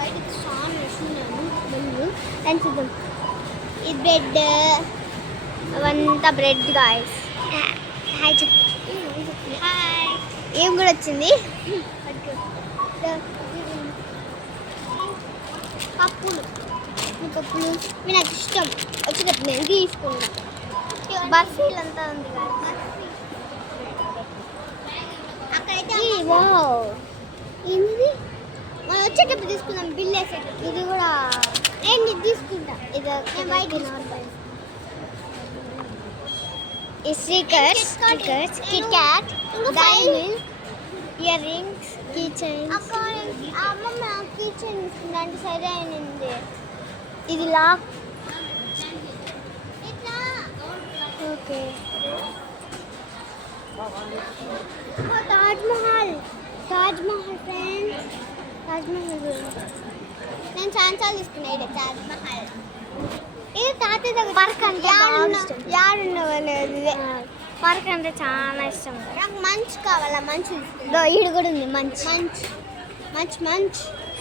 బయటకు చాలా వేసుకున్నాను బెల్లు దాని చూద్దాం. ఇది బ్రెడ్ అవంతా బ్రెడ్ గాయస్. హాయ్ చెప్పు. హాయ్. ఏం కూడా వచ్చింది పప్పులు. ఈ పప్పులు మీ నాకు ఇష్టం వచ్చేటప్పుడు నేను తీసుకున్నాను. బర్ఫీలు అంతా ఉంది కదా అక్కడైతే. ఏంది మనం వచ్చేటప్పుడు తీసుకుందాం బిల్ వేసేటప్పుడు. ఇది కూడా నేను ఇది తీసుకుంటా. ఇది నేను బయట ఈ stickers KitKat Dairy Milk earrings key chains. అమ్మమ్మ కీ చైన్ తీసుకుంటా అంటే సరే అనింది. ఇది lock. Okay Taj Mahal friends. Taj Mahal నేను చాలా తీసుకున్నా. ఇది తాజ్ మహల్. ఇది తాతయ్య దగ్గర పార్క్ అంటే యాడున్నవనేది. పార్క్ అంటే చాలా ఇష్టం నాకు. మంచ్ కావాలా? మంచు ఈడు కూడా ఉంది. మంచ్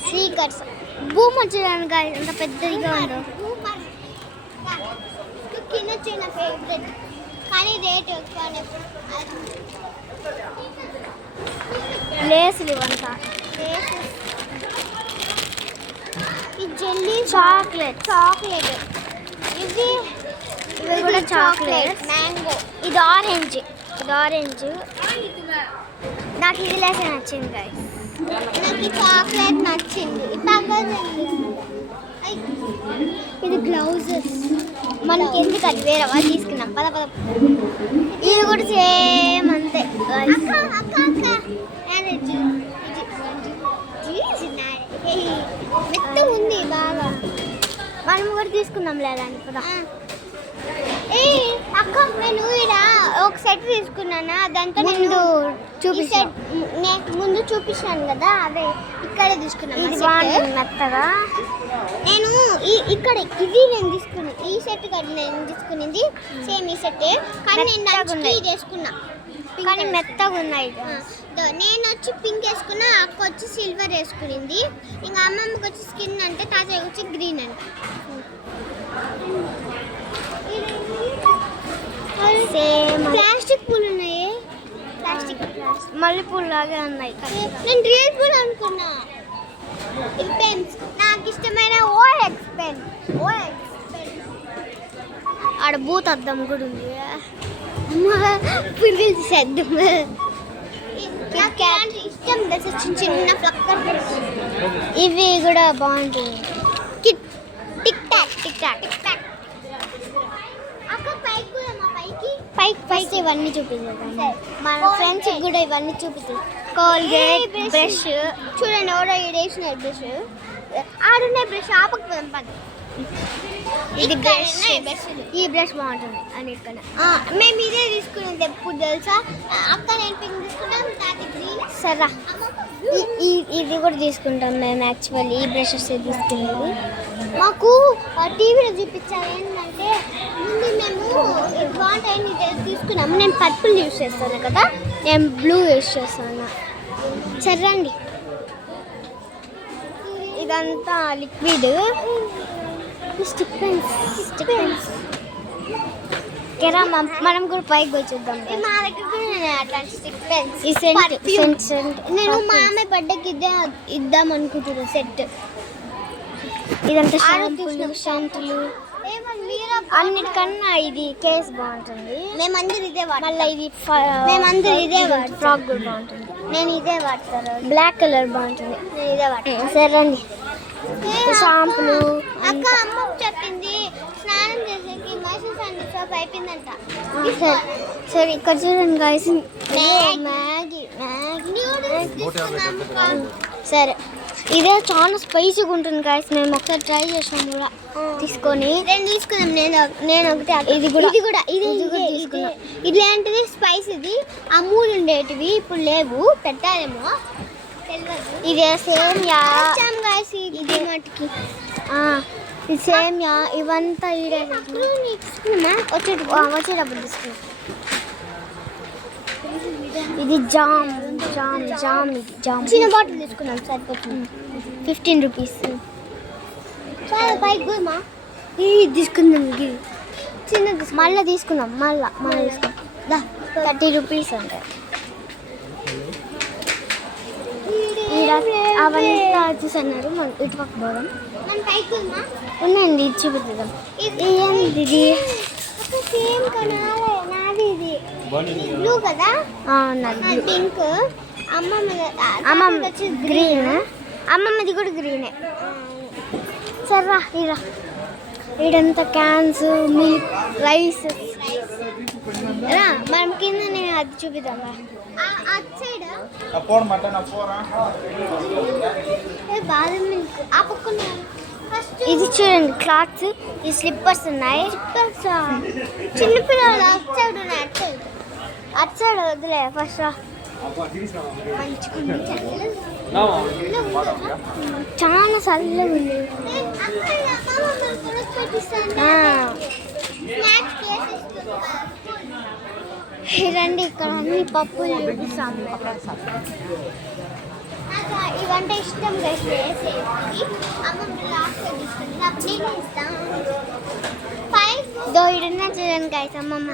స్పీకర్స్. బూమర్ చూడడానికి ఎంత పెద్దదిగా ఉందో. కింద వచ్చిన ఫేవరెట్ కానీ రేట్ ఎక్కువ. లేసులు ఇవంతా ఈ జెల్లీ చాక్లెట్ ఇవి కూడా చాక్లెట్. మ్యాంగో. ఇది ఆరెంజ్ నాకు ఇది లేసే నచ్చింది గైస్. నాకు ఈ చాక్లెట్ నచ్చింది. ఇది గ్లౌజెస్ మనకి ఎందుకు అది వేరే వాళ్ళు తీసుకున్నాం. పద ఇది కూడా సేమ్ అంతే. మెత్త ఉంది బాగా. మనం కూడా తీసుకుందాం లేదండి పద. అక్క నేను ఇలా ఒక సెట్ తీసుకున్నానా దాంతో ముందు చూపించాను కదా అదే ఇక్కడ తీసుకున్నాను మెత్తగా. నేను ఇక్కడ ఇది నేను తీసుకున్నాను. ఈ సెట్ కదా నేను తీసుకునేది సేమ్ ఈ సెట్ కానీ నేను దానికి ఇది వేసుకున్నా కానీ మెత్తగా ఉన్నాయి. నేను వచ్చి పింక్ వేసుకున్నా, అక్క వచ్చి సిల్వర్ వేసుకునింది. ఇంకా అమ్మమ్మకి వచ్చి స్కిన్ అంటే తాతయ్య వచ్చి గ్రీన్ అంటే. సేమ్ ప్లాస్టిక్ పూలు ఉన్నాయి. మల్లెపూలు లాగే ఉన్నాయి. నేను రియల్ పూలు అనుకున్నా. ఇది పెన్స్ నాకు ఇష్టమైన ఓఎక్స్ పెన్. ఆడ బూత్ అద్దం కూడా ఉంది. పురుగులు తీసేద్దాం. ఇష్టం చిన్న ఫ్లక్కర్. ఇవి కూడా బాగుంటుంది. Tick talk. పైకి ఇవన్నీ చూపించారు. మన ఫ్రెండ్స్ కూడా ఇవన్నీ చూపిస్తాయి. కోల్గేట్ బ్రష్ చూడండి ఎవరో వేసిన బ్రష్ ఆడున్న బ్రష్ ఆపకు పంపదు. ఇది బ్రష్. ఈ బ్రష్ బాగుంటుంది అన్నిటికన్నా. మేము ఇదే తీసుకునేది ఎప్పుడు తెలుసా. అక్క నేను పింక్ తీసుకున్నాం, తాత గ్రీన్. సరే ఇది కూడా తీసుకుంటాం మేము. యాక్చువల్లీ ఈ బ్రషెస్ తీసుకునేది మాకు టీవీలో చూపించారు. ఏంటంటే ముందు మేము ఇది బాగుంటాయని తీసుకున్నాము. నేను పర్పుల్ యూస్ చేస్తాను కదా, నేను బ్లూ యూస్ చేస్తాను. సరేండి ఇదంతా లిక్విడ్. స్టిక్ పెన్స్ కెరా మనం కూడా పైకి వచ్చేద్దాం. మా దగ్గర కూడా అట్లాంటి స్టిక్ పెన్స్. నేను మా అమ్మాయి బర్త్డేకి ఇద్దాం అనుకుంటున్నాను సెట్. ఇదంతా షాంపులు అన్నిటికన్నా ఇది కేస్ బాగుంటుంది. మేమందరూ ఇదే వాడతాం. మళ్ళీ ఇది మేమందరూ ఇదే వాడతాం. ఫ్రాక్ కూడా బాగుంటుంది. నేను ఇదే వాడతాను. బ్లాక్ కలర్ బాగుంటుంది. నేను ఇదే వాడతాను. సరే అండి షాంపులు. అక్క అమ్మ చెప్పింది స్నానం చేసేకి మైసూర్ శాండిల్ సోప్ అయిపోయిందంట. సరే ఇక్కడ చూడండి గైస్. మ్యాగీ సరే ఇదే చాలా స్పైసీగా ఉంటుంది గైస్. మేము ఒకసారి ట్రై చేసాం కూడా తీసుకొని. తీసుకున్నాం. నేను ఒకటి ఇది కూడా తీసుకున్నాం. ఇది ఏంటిది స్పైస్. ఇది అమూల్ ఉండేటివి ఇప్పుడు లేవు, పెట్టాలేమో ఇదే సేమియా. ఇది మటుకి ఇది సేమియా. ఇవంతా వచ్చేటప్పుడు తీసుకున్నాం. ఇది జామ్. ఇది జామ్ చిన్న బాటిల్ తీసుకున్నాం సరిపోతుంది. 15 రూపీస్. చాలా పైకి పోమా తీసుకుందాం. చిన్నది మళ్ళీ తీసుకుందాం. మళ్ళీ తీసుకుందాం. 30 రూపీస్ అంటే అవన్నీ చూసన్నారు. మనం ఇటు పక్క పోదాం. ఉన్నాయండి, ఇది చూపిద్దాం. ఇది సేమ్ కనాలే నాది. ఇది బ్లూ కదా, పింక్. అమ్మమ్మ గ్రీన్. అమ్మమ్మది కూడా గ్రీనే. సర్రా ఇరా. ఇడంతా క్యాన్స్, మిల్క్, రైస్. మనం కింద అది చూపిద్దాం. బాదం మిల్క్ ఆ పక్కన. ఇది చూడండి క్లాత్స్. ఈ స్లిప్పర్స్ ఉన్నాయి. చిన్నపిల్లలు అటు సైడ్ ఉన్నాయి. అటు సైడ్ వదిలే ఫస్ట్. చాలా చల్లగా ఉంది. రండి, ఇక్కడ అన్ని పప్పులు చూపిస్తాము. ఇవంటే ఇష్టం వేసేది. ఇడున్న చూడండి గైస్. అమ్మమ్మ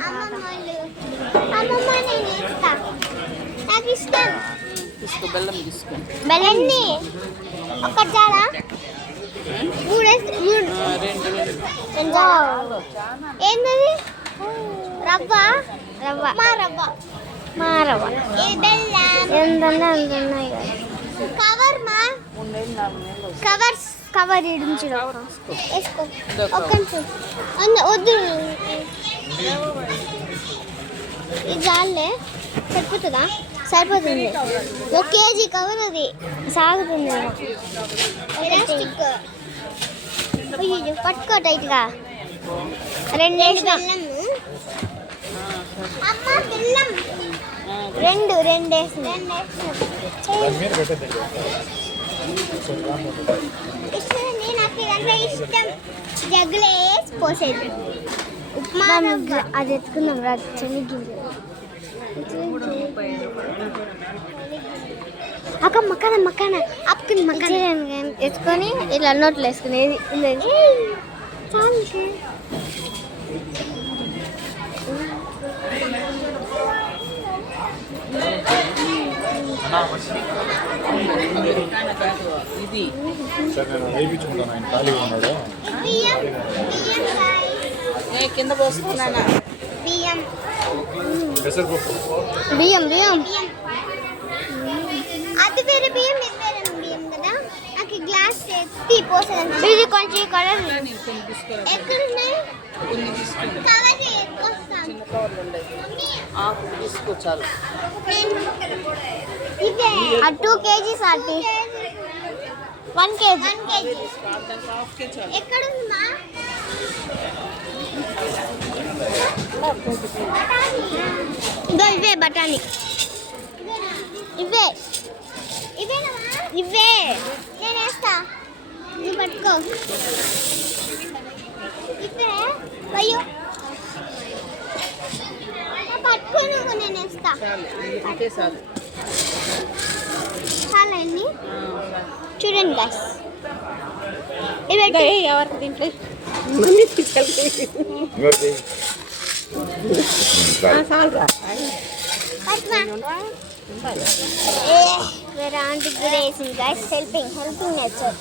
నేను ఇస్తాను. నాకు ఇష్టం. బెల్లం ఒకటి చాలా ఏంటది? రవ్వ మా రవ్వ ఎంతన్నా అంత ఉన్నాయి కదా. కవర్ ఇడించు వేసుకో. ఒక్క నిమిషం వద్దు. ఇది చాలే, సరిపోతుందా? సరిపోతుంది. 1 కేజీ కవర్ అది సాగుతుంది. పట్టుకో టైట్గా. 2 వేసినా. 2 వేసిన. నాకు ఇదంతా ఇష్టం. జగ్గులో వేసి పోసేది. ఉప్మా అది ఎత్తుకుందాం రా. చెనిగ్గింజ అక్క మక్కన అప్పుకుని మక్కన ఎత్తుకొని ఇలా నోట్లు వేసుకునేది. కింద పోసుకున్నానా బియ్యం. అది వేరే బియ్యం, ఇది వేరే బియ్యం కదా. నాకు గ్లాస్ ఎత్తి పోసేది. ఇది కొంచెం కలర్ ఎక్కడున్నాయి? తీసుకొచ్చారు. 2 కేజీస్ అట్టి 1 కేజీ. ఎక్కడుందమ్మా? ఇవే బఠానీ. ఇవే నేను వేస్తా. నువ్వు పట్టుకో. ఇవే అయ్యో పట్టుకో. నువ్వు నేను వేస్తా. చాలా ఎన్ని చూడండి గాయ్స్. ఎవరికి దీంట్లో వేరే ఆంటీ కూడా వేసింది గాయ్స్. Helping nature.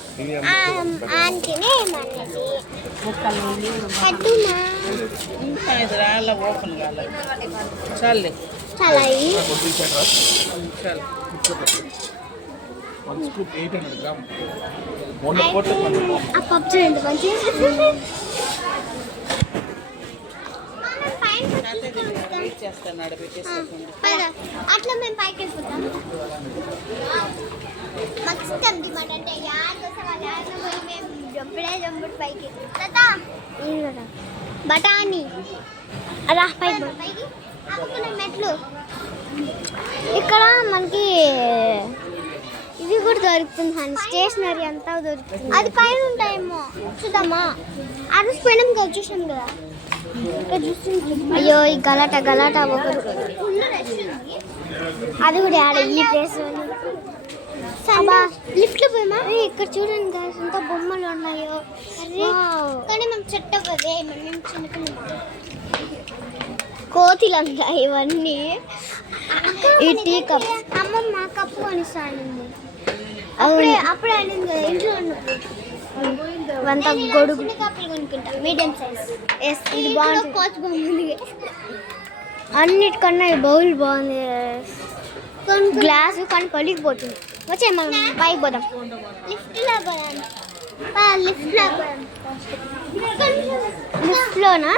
ఆంటీనే ఏమన్నది కట్టుమా. చాలా ఆ పప్పు చూడండి మంచిగా. అట్లా మేము పైకి వెళ్ళిపోతాం. మక్సికన్ డిమాండ్ అంటే మేము జంపుడు పైకి. బఠానీ అలా పైకి మెట్లు. ఇక్కడ మనకి ఇది కూడా దొరుకుతుంది. అండి స్టేషనరీ అంతా దొరుకుతుంది. అది పైన ఉంటాయేమో చూద్దామా? ఆ రోజు పోయినాం కదా, చూసాం కదా. అయ్యో ఈ గలాట ఒకరు. అది కూడా ఆడ ఈ ప్లేస్ లిఫ్ట్లో పోయామా ఇక్కడ చూడండి guys, ఎంత బొమ్మలు ఉన్నాయో. కానీ మనం సెట్ అవ్వదే, మేము చిన్నపిల్లలు. కోతిలు అంట ఇవన్నీ. ఈ టీ కప్ అమ్మమ్మ కప్పు అని సాగింది. అప్పుడే అనింది కదా ఇంట్లో ఉన్నప్పుడు. అంత గొడుగు కప్పులు కొనుక్కుంటా మీడియం సైజ్. ఇది బాగుంది. కోచ్ బాగుంది. అన్నిటికన్నా ఈ బౌల్ బాగుంది. గ్లాసు కానీ పలిగిపోతుంది. వచ్చే మనం పైకి పోదాం. లిఫ్ట్లోనా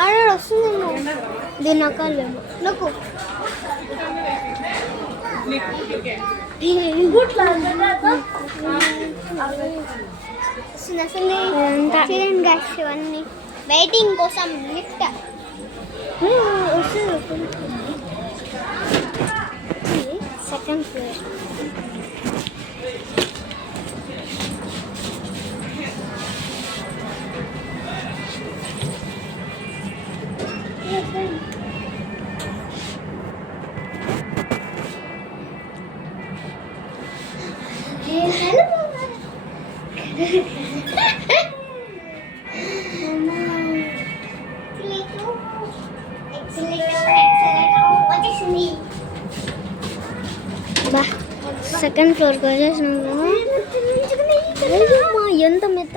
ఆర్డర్ వస్తుందేమో. దీని నొక్కాలేమో. నొక్కు. చూడండి గైస్, ఇవన్నీ వెయిటింగ్ కోసం లిఫ్ట్. Second floor. సెకండ్ ఫ్లోర్కి వచ్చేసినాము. ఎంత మెత్త